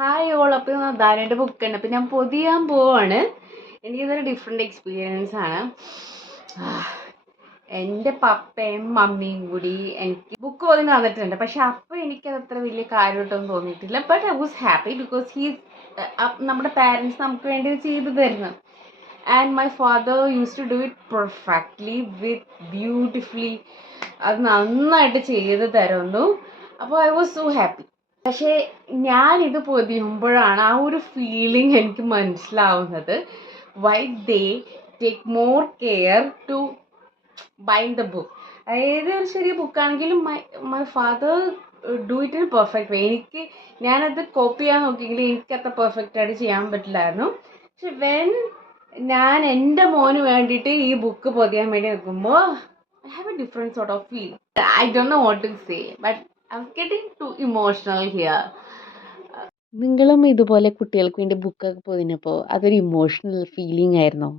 Hi all. അപ്പോൾ ധാരയുടെ ബുക്കുണ്ട്. അപ്പോൾ ഞാൻ പൊതിയാൻ പോവാണ്. എനിക്കിതൊരു ഡിഫറെൻ്റ് എക്സ്പീരിയൻസ് ആണ്. എൻ്റെ പപ്പയും മമ്മിയും കൂടി എനിക്ക് ബുക്ക് പൊതിഞ്ഞ് തന്നിട്ടുണ്ട്. പക്ഷെ അപ്പോൾ എനിക്കത് അത്ര വലിയ കാര്യമായിട്ടൊന്നും തോന്നിയിട്ടില്ല. But I was happy because നമ്മുടെ പാരൻസ് നമുക്ക് വേണ്ടി ഇത് ചെയ്തു തരുന്നു. And my father used to do it perfectly beautifully. അത് നന്നായിട്ട് ചെയ്ത് തരുന്നു. അപ്പോൾ ഐ വാസ് സോ ഹാപ്പി. പക്ഷേ ഞാനിത് പൊതിയുമ്പോഴാണ് ആ ഒരു ഫീലിംഗ് എനിക്ക് മനസ്സിലാവുന്നത്. Why they take more care to bind the book. ഏതൊരു ചെറിയ ബുക്കാണെങ്കിലും my father do it in perfect way. ഞാനത് കോപ്പി ചെയ്യാൻ നോക്കിയെങ്കിലും എനിക്കത്ര പെർഫെക്റ്റ് ആയിട്ട് ചെയ്യാൻ പറ്റില്ലായിരുന്നു. പക്ഷെ ഞാൻ എൻ്റെ മോന് വേണ്ടിയിട്ട് ഈ ബുക്ക് പൊതിയാൻ വേണ്ടി നിൽക്കുമ്പോൾ I have a different sort of feel. I don't know what to say, but I'm getting too emotional here. നിങ്ങളും ഇതുപോലെ കുട്ടികൾക്ക് വേണ്ടി ബുക്കൊക്കെ പൊതിഞ്ഞപ്പോൾ അതൊരു ഇമോഷണൽ ഫീലിംഗ് ആയിരുന്നോ?